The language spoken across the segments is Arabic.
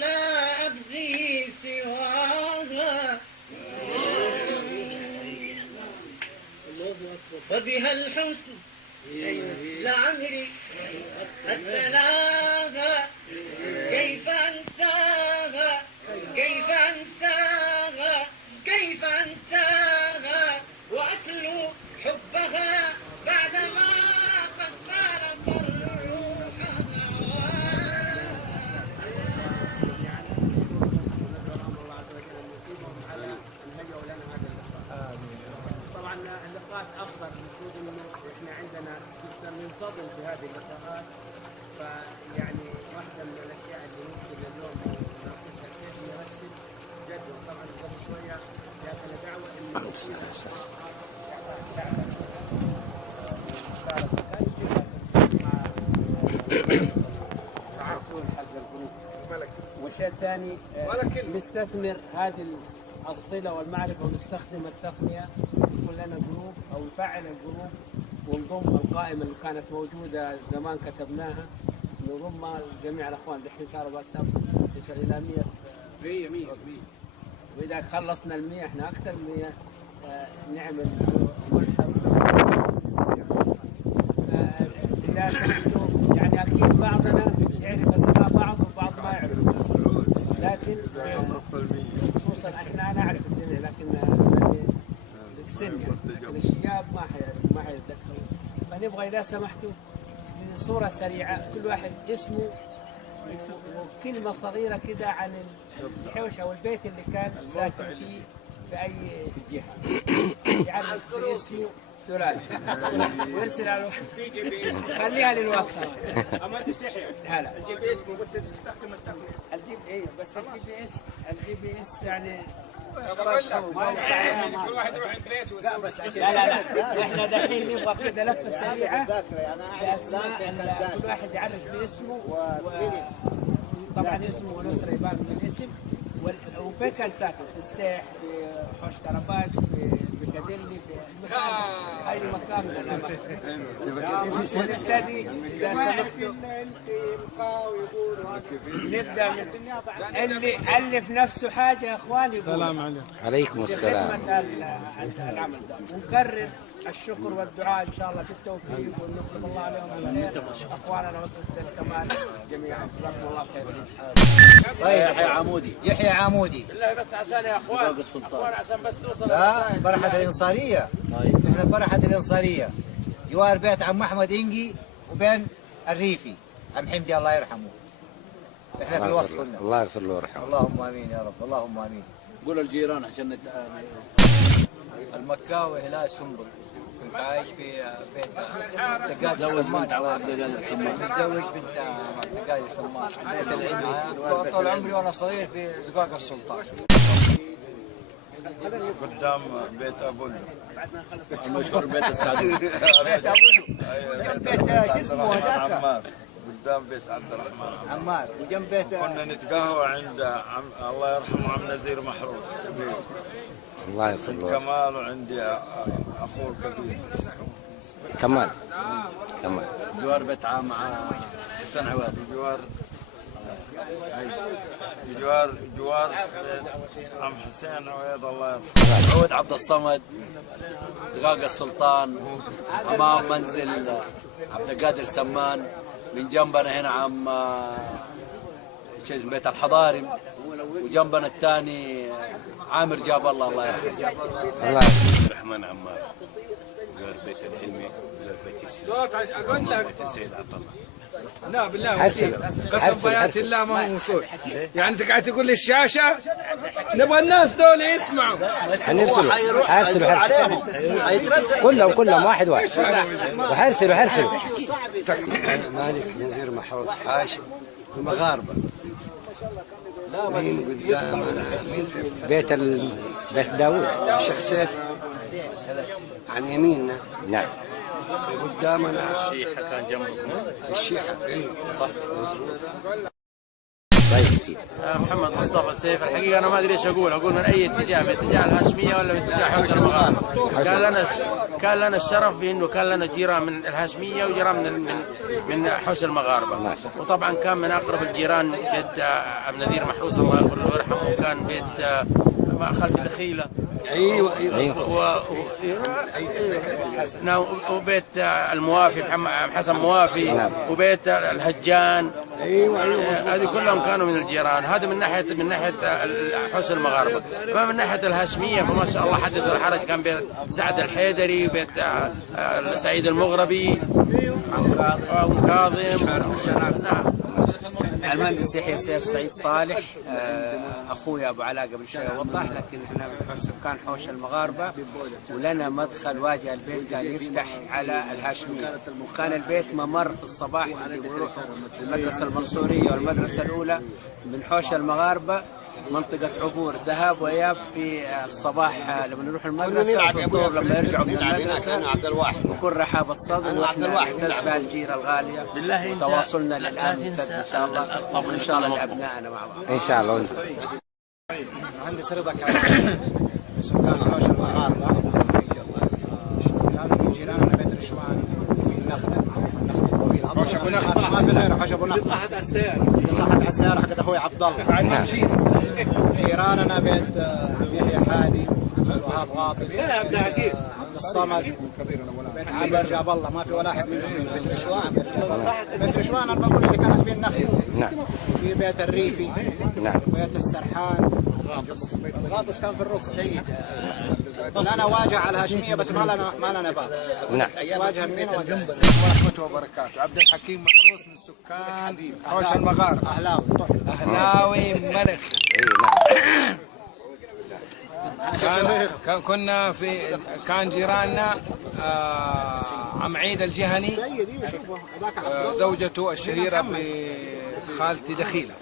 لا أبغي سواها وبها الحسن لعمري أتلاها كيف أنساها كيف أنساها كيف أنساها وأتلو حبها بعدما قد فارق الروح. طبعا اللقاءات افضل، المفروض انه احنا عندنا نقدر ننتظم في هذه اللقاءات. فيعني واحده من الاشياء اللي ممكن اليوم نناقشها كيف نرتب جدول. طبعا قبل شويه جاتنا دعوه انه والشيء الثاني نستثمر هذه الصلة والمعرفة ونستخدم التقنية، يكون لنا جروب أو نفعل الجروب ونضم القائمة اللي كانت موجودة زمان كتبناها، نضم جميع الأخوان. دحين صار واتساب يصل إلى 100 وإذا خلصنا 100 إحنا أكثر من 100 نعمل يعني أكيد بعضنا يعرف أسماء بعض وبعض ما يعرف، لكن خصوصا احنا نعرف الجميع لكن السن يعني الشباب ما حيتذكروا. فنبغى اذا سمحتوا بصوره سريعه كل واحد اسمه وكلمه صغيره كده عن الحوش او البيت اللي كان ساكن فيه في اي جهه، يعرف باسمه ثلاثي ويرسل على خليها للواتساب. أما تسيحي هلا الجي بي اس ممكن تستخدم التقنية ايوه بس الجي بي اس يعني كل واحد يروح البيت ويسوي بس عشان لا احنا دحين نبغى كده لفه سريعه باسماء كل واحد يعرف باسمه طبعا اسمه ونسره يبان من الاسم وفين كان ساكن، في السيح، في حوش كرباج، في بيكاديلي، في اي مكان ونبتدي اذا سمحتوا نبدا من اللي الف نفسه حاجه يا اخواني. السلام عليكم. عليكم السلام. العمل ده ونكرر الشكر والدعاء ان شاء الله في التوفيق ونسلم الله عليهم اخواننا وسط الكمال جميعا. جزاكم الله خير. يحيى عمودي بالله بس عشان يا اخوان عشان بس توصل لا برحة الانصاريه. احنا برحة الانصاريه جوار بيت عم احمد انجي وبين الريفي عم حمدي الله يرحمه. احنا في الوسط كنا. الله يغفر له ويرحمه. اللهم امين يا رب. اللهم امين. قول الجيران عشان المكاوي هلال سنبل. كنت عايش في بيت تزوج بنت عبد السمان. متزوج بنت دقايق السمان. طول عمري وانا صغير في زقاق السلطان. قدام بيت ابولو المشهور بيت السعدي. بيت ابولو وجنب بيت شو اسمه هذاك؟ عمار. قدام بيت عبد الرحمن عمار وجنب بيت كنا نتقهوى عند الله يرحمه عم نزير محروس كبير. الله يغفر له. كمال وعندي اخوه كبير كمال جوار بيت عام حسن عواد. جوار عم حسين عويض الله يرحمه. سعود عبد الصمد زقاق السلطان امام منزل عبد القادر سمان. من جنبنا هنا عم بيت الحضاري وجنبنا الثاني عامر جاب الله يرحمه. الله الرحمن عمار جوار بيت الحلمي جوار بيت السيد. اقول لك بيت السيد عبد الله. لا بالله قسم بيات الله ما هو وصول. يعني انت قاعد تقول لي الشاشه نبغى الناس دول يسمعوا. حنرسلوا كلهم واحد وحرسلوا مالك نزير محروس حاشم المغاربه. مين قدامنا؟ مين في بيت داوود الشيخ سيف عن يميننا. نعم. قدامنا الشيحة كان جنبكم. الشيحة. اي صح. طيب سيدي. محمد مصطفى سيف. الحقيقه انا ما ادري ايش اقول من اي اتجاه، من اتجاه الهاشميه ولا من اتجاه حوش المغاربه. كان لنا الشرف بانه كان لنا جيران من الهاشميه وجيران من حوش المغاربه، وطبعا كان من اقرب الجيران بيت عبد النذير محروس الله يغفر له ويرحمه، وكان بيت خلف دخيله. ايوه وبيت الموافي محمد حسن موافي، وبيت الهجان. هذه كلهم كانوا من الجيران. هذا من ناحيه حوش المغاربه. فمن ناحيه الهاشميه فما شاء الله حدث ولا حرج. كان بيت سعد الحيدري، بيت سعيد المغربي، كاظم. نعم. المهندس يحيى سيف سعيد صالح، اخوي ابو علاء قبل شوي وضح، لكن احنا سكان حوش المغاربه ولنا مدخل واجه البيت كان يفتح على الهاشميه، وكان البيت ممر في الصباح اللي بيروحوا المدرسه المنصوريه والمدرسه الاولى من حوش المغاربه، منطقه عبور ذهاب واياب في الصباح لما نروح المدرسه، وفي الظهر لما يرجعوا من المدرسه نكون رحابه صدر، واحنا نعتز بها الجيره الغاليه. تواصلنا الان ممتد ان شاء الله، وان شاء الله لابنائنا مع بعض ان شاء الله. مهندس رضا كان سكان حوش المغاربه، كانوا من جيراننا بيت رشوان في النخله، معروف النخله الطويله، حوش ابو نخله ما في غيره، حوش ابو نخله راحت على السياره، راحت على السياره حقت اخوي عبد الله. جيراننا بيت يحيى حادي، عبد الوهاب غاطس، عبد الصمد، بيت عامر جاب الله، ما في ولا احد منهم من بيت رشوان. بيت رشوان انا بقول اللي كانت فيه النخله. نعم. وفي بيت الريفي. نعم. بيت السرحان. الغاطس كان في الركن. سيد لنا واجهه على الهاشميه بس ما لنا باب. نعم. واجهه المينا واجهه ورحمة وبركاته. عبد الحكيم محروس من سكان حوش المغاربة. أهلاوي منخ. كنا كان جيراننا عم عيد الجهني، زوجته الشهيرة بخالتي دخيلة،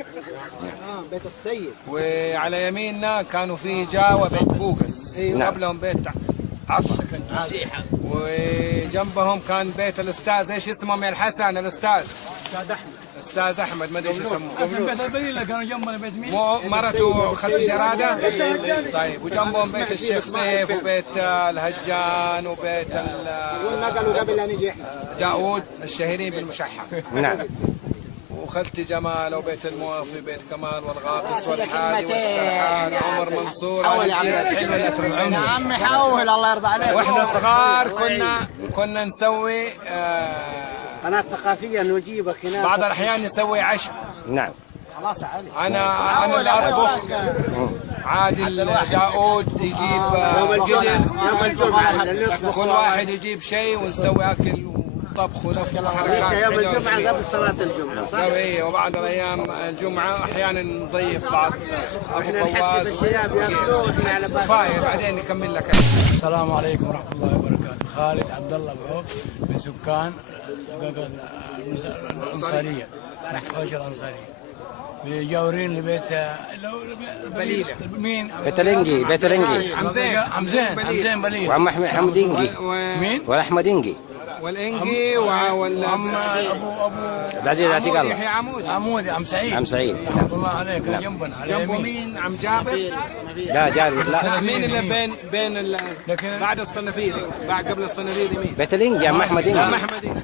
بيت السيد. وعلى يميننا كانوا فيه جاوة بيت بوقس، وقبلهم بيت عطا، وجنبهم كان بيت الاستاذ ايش اسمه يا الحسن؟ الاستاذ احمد ما ادري ايش يسموه. بيت البليله كانوا جنبنا بيت مين؟ مرته خالتي جراده. طيب وجنبهم بيت الشيخ سيف وبيت الهجان وبيت ونقلوا قبل ان نجي داود الشهيرين بالمشحم. نعم. وخالتي جمال وبيت الموافي، بيت كمال والغاطس والحادي والسرحان، عمر منصور. هذه الجيرة الحلوة اللي ترعوني. يا عمي حول الله يرضى عليك. واحنا صغار كنا نسوي قناه ثقافيه نجيبك هنا، بعض الاحيان نسوي عشاء. نعم. خلاص علي. انا اللي اطبخ، عادل داود يجيب قدر، كل واحد يجيب شيء ونسوي اكل وطبخ ونفخ وحركات يوم الجمعه قبل صلاه الجمعه صح؟ اي، وبعد ايام الجمعه احيانا نضيف بعض ابو فواز الشباب ياكلوا واحنا على بالنا. كفايه بعدين نكمل لك. السلام عليكم ورحمه الله وبركاته. خالد عبد الله بعوق من سكان الانصاريه، حوش الانصاريه، مجاورين لبيت بليله. مين؟ بيت الانجي. عمزين بليله. وعم حمد انجي. مين؟ والاحمد انجي. والانجي عم ابو عبد العزيز عتيق الله. يحيى عمودي. عم سعيد رحمه الله عليه كان جنبنا على جنبه اليمين. مين؟ عم جابر. لا جابر لا. مين اللي بين بعد الصنافيري، بعد قبل الصنافيري مين؟ بيت الانجي عم احمد انجي. عم احمد انجي.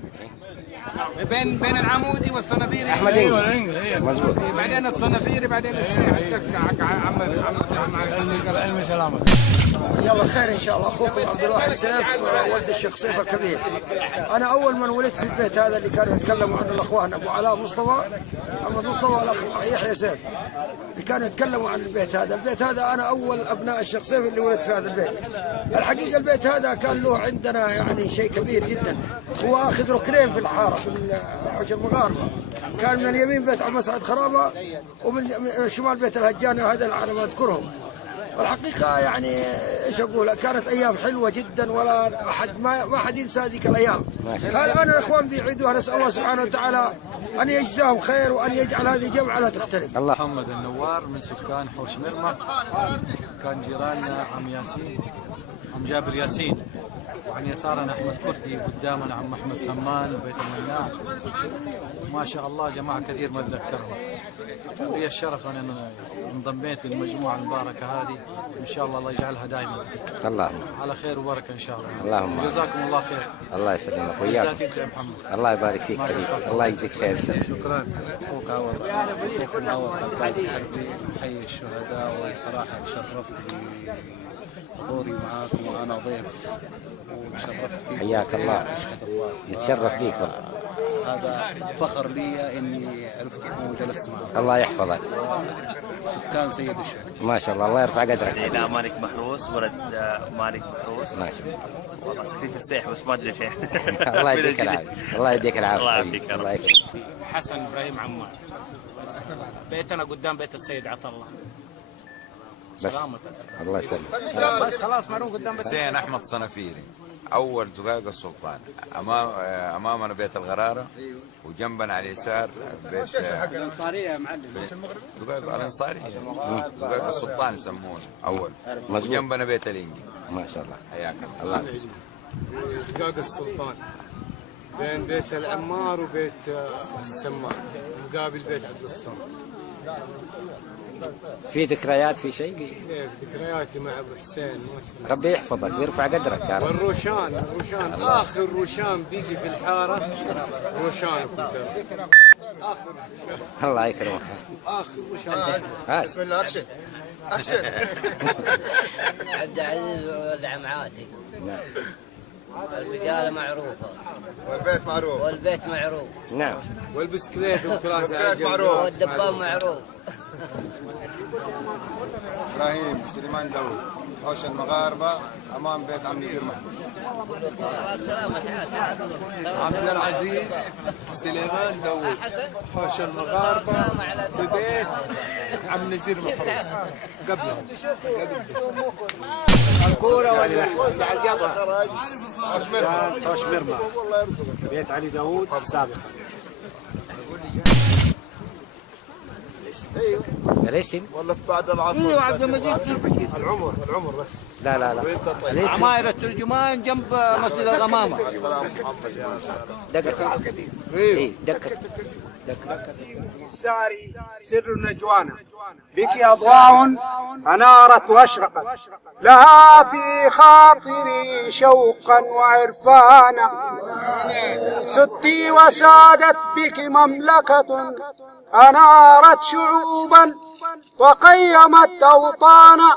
بين العمودي والصنافيري احمد انجي. مظبوط. بعدين الصنافيري، بعدين السيف. عم علم سلامة. يلا خير ان شاء الله. اخوكم عبد الواحد سيف ولد الشيخ سيف الكبير. انا اول من ولدت في البيت هذا اللي كانوا يتكلموا عنه الاخوان ابو علاء مصطفى، محمد مصطفى، والاخ يحيى سيف، اللي كانوا يتكلموا عن البيت هذا. البيت هذا انا اول ابناء الشيخ سيف اللي ولدت في هذا البيت. الحقيقه البيت هذا كان له عندنا يعني شيء كبير جدا. هو اخذ ركنين في الحاره في حوش المغاربه. كان من اليمين بيت عم مسعد خرابه، ومن الشمال بيت الهجان، هذا اللي انا اذكرهم. والحقيقه يعني ايش اقول، كانت ايام حلوه جدا، ولا احد ما حد ينسى ذيك الايام. الان الاخوان بيعيدوها، نسال الله سبحانه وتعالى ان يجزاهم خير وان يجعل هذه الجمعه لا تختلف. الله. محمد النوار من سكان حوش مرمى، كان جيراننا عم ياسين، عم جابر ياسين، وعن يسارنا احمد كردي، قدامنا عم احمد سمان بيت المناع، ما شاء الله جماعة كثير ما أتذكرهم. لي الشرف أن انضميت للمجموعة المباركة هذه، إن شاء الله يجعلها دائما اللهم على خير وبركة إن شاء الله. اللهم جزاكم الله خير. الله يسلمك وياك. بالذات أنت يا محمد. الله يبارك فيك حبيبي، الله يجزيك خير. شكرا. أخوك عوض القائد الحربي، حي الشهداء، وصراحة تشرفت بحضوري معاكم وأنا ضيف، وتشرفت فيك. حياك الله. أشهد الله. نتشرف بيك. هذا فخر لي إني عرفتكم وجلست معكم. الله يحفظك. سكان سيد الشهر. ما شاء الله، الله يرفع قدرك. لا مالك محروس، ولد مالك محروس. ما شاء الله. والله ساكنين في السيح بس ما ادري فين. الله يديك العافية. الله يديك العافية. الله يعافيك. الله يكرمك. حسن ابراهيم عمار، بيتنا قدام بيت السيد عطله. بس الله يسلمك. بس خلاص معلوم قدام بيت حسين احمد صنافيري، اول زقاق السلطان، امامنا بيت الغراره، وجنبنا على اليسار بيت الانصاريه يا معلم. زقاق الانصاريه، زقاق السلطان يسمونه اول، وجنبنا بيت الانجي. ما شاء الله. حياك الله. زقاق السلطان بين بيت العمار وبيت السمان، مقابل بيت عبد الصمد. في ذكريات في شيء؟ ذكرياتي مع ابو حسين. ربي يحفظك ويرفع قدرك يا رب. والروشان اخر روشان بيجي في الحاره، روشان اخر روشان. الله يكرمك. اخر روشان. بسم الله. اكشن اكشن. عبد العزيز ولد عمعاتي. نعم. البقاله معروفه. والبيت معروف. والبيت معروف. نعم. والبسكليت معروف. والدباب معروف. ابراهيم سليمان داوود، حوش المغاربه، امام بيت عم نزير محمود. عبد العزيز سليمان داوود، حوش المغاربه، في بيت عم نزير محروس. قبلهم الكوره ولا الجبل. حوش مرمى، بيت علي داوود سابقا. الاسم ولا بعد العصر. ايوه عبد المجيد. العمر بس. لا لا لا. عماير الترجمان جنب مسجد الغمامه. دقة. ايه دقة. الساري سر نجوانا، بك أضواء أنارت وأشرقت، لها في خاطري شوقا وعرفانا. ستي وسادت بك مملكة أنارت شعوبا وقيمت أوطانا،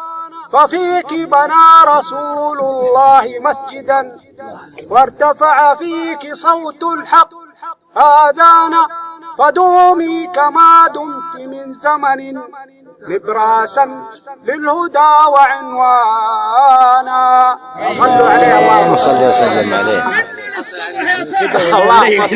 ففيك بنى رسول الله مسجدا، وارتفع فيك صوت الحق آذانا. فدومي كما دمت من زمن نبراسا للهدى وعنوانا. صلوا عليه. اللهم صل وسلم عليه. اللهم